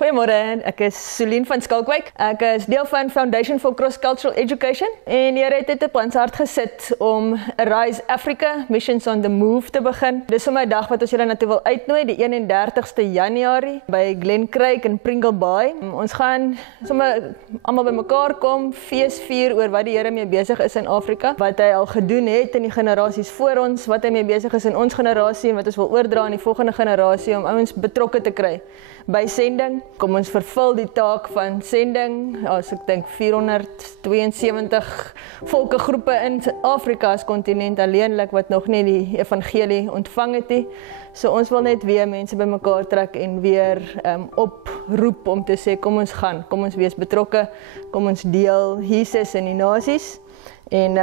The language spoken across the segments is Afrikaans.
Goeiemôre, ek is Celine van Skalkwyk. Ek is deel van Foundation for Cross-Cultural Education en hier het dit op ons hart gesit om Arise Africa Missions on the Move te begin. Dis sommer 'n dag wat ons julle na toe wil uitnooi, die 31ste Januarie by Glencrake in Pringle Bay. Ons gaan sommer almal bymekaar kom, fees vier oor wat die Here mee besig is in Afrika, wat hy al gedoen het in die generasies voor ons, wat hy mee besig is in ons generasie en wat ons wil oordra aan die volgende generasie om ouens betrokke te kry by sending. Kom ons vervul die taak van sending, as ek dink 472 volkegroepe in Afrika as kontinent alleenlik wat nog nie die evangelie ontvang het nie. So ons wil net weer mense bymekaar trek en weer oproep om te sê kom ons gaan, kom ons wees betrokke, kom ons deel Jesus in die nasies. En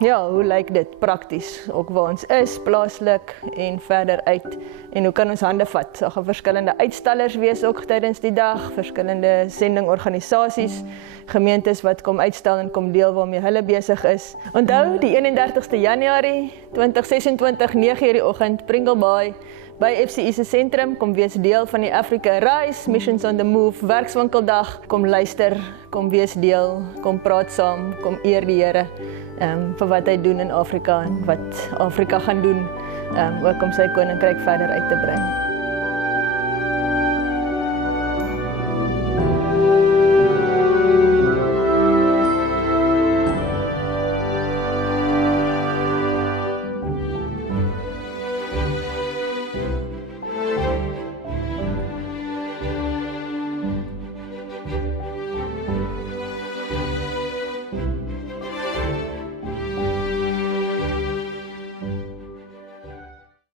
hoe lyk dit prakties, ook waar ons is, plaaslik en verder uit, en hoe kan ons hande vat? Daar gaan verskillende uitstallers wees ook tydens die dag, verskillende sendingorganisasies, gemeentes wat kom uitstel en kom deel waarmee hulle besig is. Onthou, die 31ste Januarie 2026, 9:00 die oggend, Pringle Bay, by FCI se sentrum, kom wees deel van die Africa Arise Missions on the Move werkswinkeldag, kom luister, kom wees deel, kom praat saam, kom eer die Here vir wat hy doen in Afrika en wat Afrika gaan doen, ook om sy koninkryk verder uit te bring.